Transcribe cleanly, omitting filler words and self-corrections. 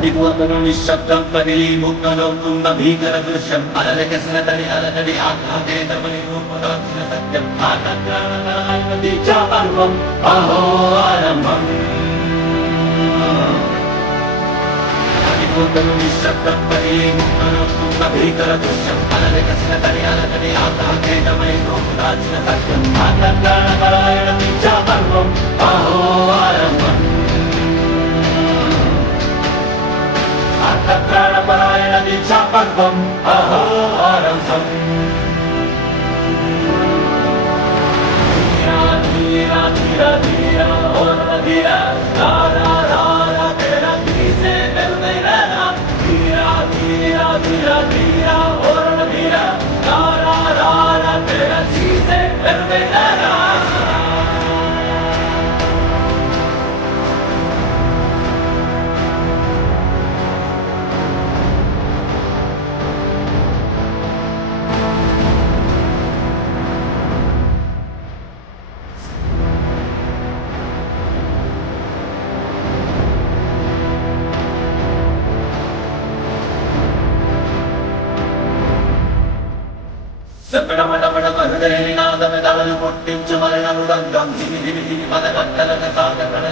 അതിപൂർവ്വ നിശബ്ദം പതിലീമും നോക്കുന്ന ഭീകര ദൃശ്യം അലലകസനതടി അലനടി ആഘാതേതമണി രൂപദാക്ഷണ സത്യം ആനന്ദീചാപർവം അഹോ ആരംഭം അതിപൂർവ്വ നിശബ്ദം പതിലീമും നോക്കുന്ന ഭീകര ദൃശ്യം അലലകസനതടി അലനടി ആഘാതേതമണി രൂപദാക്ഷണ സത്യം ആനന്ദീചാപർവം അഹോ ആരംഭം പ്രാണപരായണ ദീക്ഷാപർവം അഹോ ആരംഭം ധീര ധീര ധീര ഓർമ്മ ധീര രാരാ രാരാ തേര ധീസേ പെരുന്നൈരാ ധീര ധീര ധീര ധീര ഓർമ്മ ധീര രാരാ രാരാ തേര ധീസേ പെരുന്നൈരാ ും പൊട്ടിച്ചു മരണമുടങ്കം ഹിരി ഹിരി ഹിരി മതകട്ടലക സാഗരണ